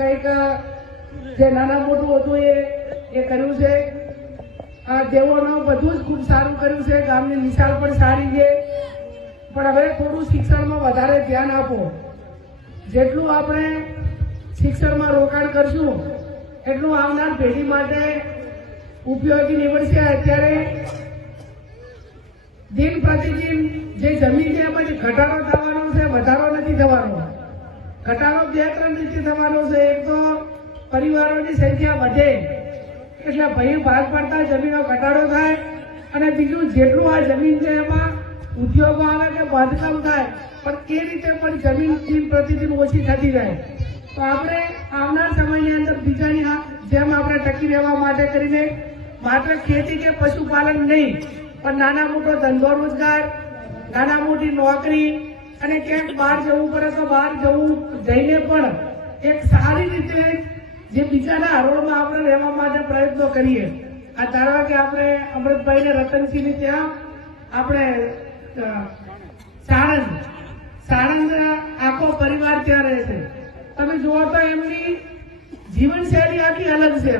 કંઈક જે નાના મોટું હતું એ કર્યું છે. દેવોનું બધું જ ખૂબ સારું કર્યું છે. ગામની મિસાલ પણ સારી છે. પણ હવે થોડું શિક્ષણમાં વધારે ધ્યાન આપો. જેટલું આપણે શિક્ષણમાં રોકાણ કરશું એટલું આવનાર પેઢી માટે ઉપયોગી નીવડશે. અત્યારે દિન પ્રતિદિન જે જમીન છે એમાં ઘટાડો થવાનો છે, વધારો નથી થવાનો. ઘટાડો 2-3 રીતે થવાનો છે. એક તો પરિવારોની સંખ્યા વધે એટલે ભાગ પડતા જમીનો ઘટાડો થાય, અને બીજું જેટલું આ જમીન છે એમાં ઉદ્યોગો આવે કે બાંધકામ થાય, પણ એ રીતે પણ જમીન દિન પ્રતિદિન ઓછી થતી જાય. તો આપણે આવનાર સમયની અંદર બીજાની જેમ આપણે ટકી રહેવા માટે કરીને માત્ર ખેતી કે પશુપાલન નહીં, પણ નાના મોટો ધંધો રોજગાર, નાના મોટી નોકરી, અને ક્યાંક બહાર જવું પડે તો બહાર જઈને પણ એક સારી રીતે જે બીજાના હરોળમાં આપણે રહેવા માટે પ્રયત્નો કરીએ. આ ધારો કે આપણે અમૃતભાઈ ને રતનસિંહની ત્યાં આપણે સાણંદ આખો પરિવાર ત્યાં રહે છે. તમે જુઓ તો એમની જીવનશૈલી આખી અલગ છે.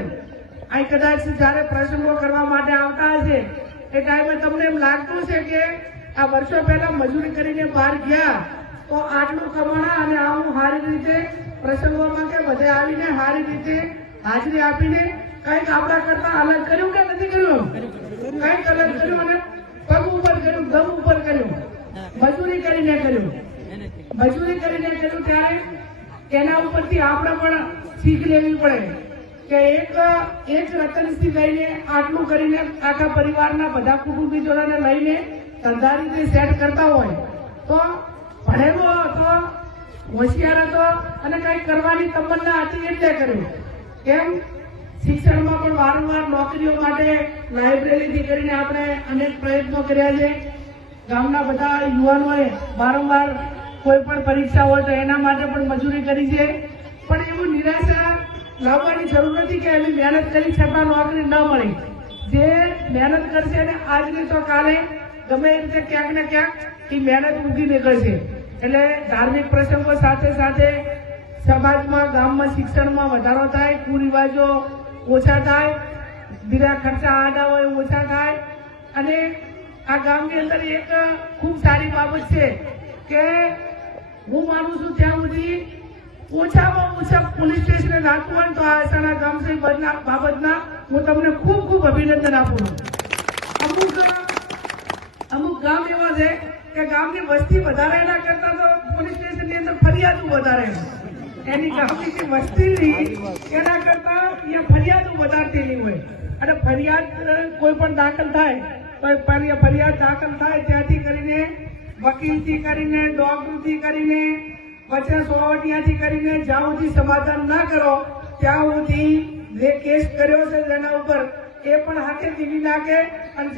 અહીં કદાચ જયારે પ્રસંગો કરવા માટે આવતા હશે એ ટાઈમે તમને એમ લાગતું છે કે આ વર્ષો પહેલા મજૂરી કરીને બહાર ગયા તો આટલું કમાણા અને આવું સારી રીતે પ્રસંગોમાં કે બધે આવીને સારી રીતે હાજરી આપીને કંઈક આપણા કરતા અલગ કર્યું કે નથી કર્યું? કંઈક અલગ કર્યું અને પગ ઉપર કર્યું, દમ ઉપર કર્યું, મજૂરી કરીને કર્યું. ત્યારે એના ઉપરથી આપણે પણ શીખ લેવી પડે કે એક રતનસિંહ લઈને આટલું કરીને આખા પરિવારના બધા કુટુંબીજોને લઈને ધંધા રીતે સેટ કરતા હોય તો ભણેલો હતો, હોશિયાર હતો અને કંઈક કરવાની તમન્ના હતી એટલે કર્યું. એમ શિક્ષણમાં પણ વારંવાર નોકરીઓ માટે લાઇબ્રેરીથી કરીને આપણે અનેક પ્રયત્નો કર્યા છે. ગામના બધા યુવાનોએ વારંવાર કોઈ પણ પરીક્ષા હોય તો એના માટે પણ મજૂરી કરી છે. પણ એવું નિરાશા લાવવાની જરૂર નથી કે એની મહેનત કરી છતાં નોકરી ન મળી. જે મહેનત કરશે ને આજની તો કાલે ગમે એ રીતે ક્યાંક ને ક્યાંક એ મહેનત ઉગી નીકળશે. એટલે ધાર્મિક પ્રસંગો સાથે સાથે સમાજમાં, ગામમાં શિક્ષણમાં વધારો થાય, કુરિવાજો ઓછા થાય, બીજા ખર્ચા આડા હોય ઓછા થાય. અને આ ગામની અંદર એક ખૂબ સારી બાબત છે કે હું માનું છું ત્યાં સુધી ઓછામાં ઓછા પોલીસ સ્ટેશને રાખવું હોય તો આ આશાના ગામ છે બાબતના હું તમને ખૂબ ખૂબ અભિનંદન આપું છું. અમુક ગામ એવા છે કે ગામની વસ્તી વધારે એના કરતા તો પોલીસ સ્ટેશનની અંદર ફરિયાદો વધારે, એની ગામની જે વસ્તી એના કરતા અહીંયા ફરિયાદો વધારતી હોય. અને ફરિયાદ કોઈ પણ દાખલ થાય તો ફરિયાદ દાખલ થાય ત્યાંથી કરીને વકીલથી કરીને, ડોક્ટરથી કરીને, પછી સોવટિયાથી કરીને જ્યાં સુધી સમાધાન ના કરો ત્યાં સુધી જે કેસ કર્યો છે જેના ઉપર એ પણ હાથે દીવી નાખે. અને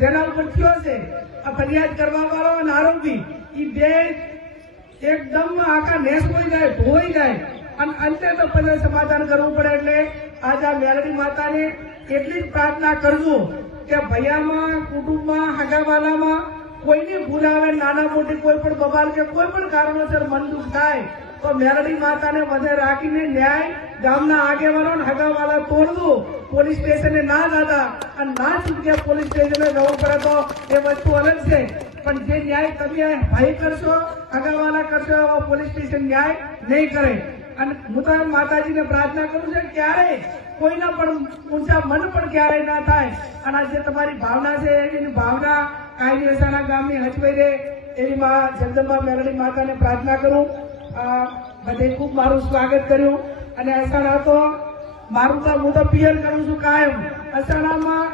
જેના ઉપર થયો છે આ ફરિયાદ કરવા વાળો અને આરોપી એ બે એકદમ આખા નેસ હોઈ જાય, ધોઈ જાય અને અંતે તો પછી સમાધાન કરવું પડે. એટલે આજ આ મેલડી માતાને એટલી જ પ્રાર્થના કરજો કે ભૈયામાં, કુટુંબમાં, હગાવાલામાં કોઈની ભૂલ આવે, નાના મોટી કોઈ પણ બબાલ કે કોઈ પણ કારણોસર મન દુઃખ થાય તો મેલડી માતાને વધે રાખીને ન્યાય ગામના આગેવાનો હગાવાલા તોડવું. પોલીસ સ્ટેશને ના દાદા અને ના છૂટકે પોલીસ સ્ટેશને જવું પડે તો એ વસ્તુ અલગ છે. પણ જે ન્યાય તમે ભાઈ કરશો, હગાવાલા કરશો એવો પોલીસ સ્ટેશન ન્યાય નહીં કરે. અને હું તો માતાજીને પ્રાર્થના કરું છું ક્યારેય કોઈના પણ ઊંચા મન પણ ક્યારેય ના થાય. અને આ જે તમારી ભાવના છે એની ભાવના કાયમી અસાના ગામની હચવાઈ રહે એવી જગદંબા મેલડી માતાને પ્રાર્થના કરું. બધે ખૂબ મારું સ્વાગત કર્યું. અને અસાના તો મારું તો હું તો પિયર કરું છું કાયમ. અસાણામાં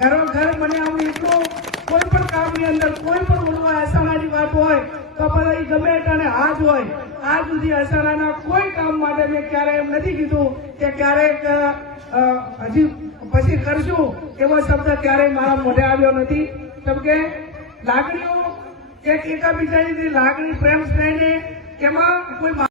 ઘરો ઘર મને આવું એટલું કોઈ પણ કામની અંદર કોઈ પણ બોલવા અસાણાની વાત હોય તો બધા ગમે એટલે હાથ હોય. આજ સુધી અસાણાના કોઈ કામ માટે મેં ક્યારે એમ નથી કીધું કે ક્યારેક હજી પછી કરશું એવો શબ્દ ક્યારેય મારા મોઢે આવ્યો નથી. કેમ કે લાગણીઓ એક એકાબીજાની લાગણી, પ્રેમ સ્નેહને એમાં કોઈ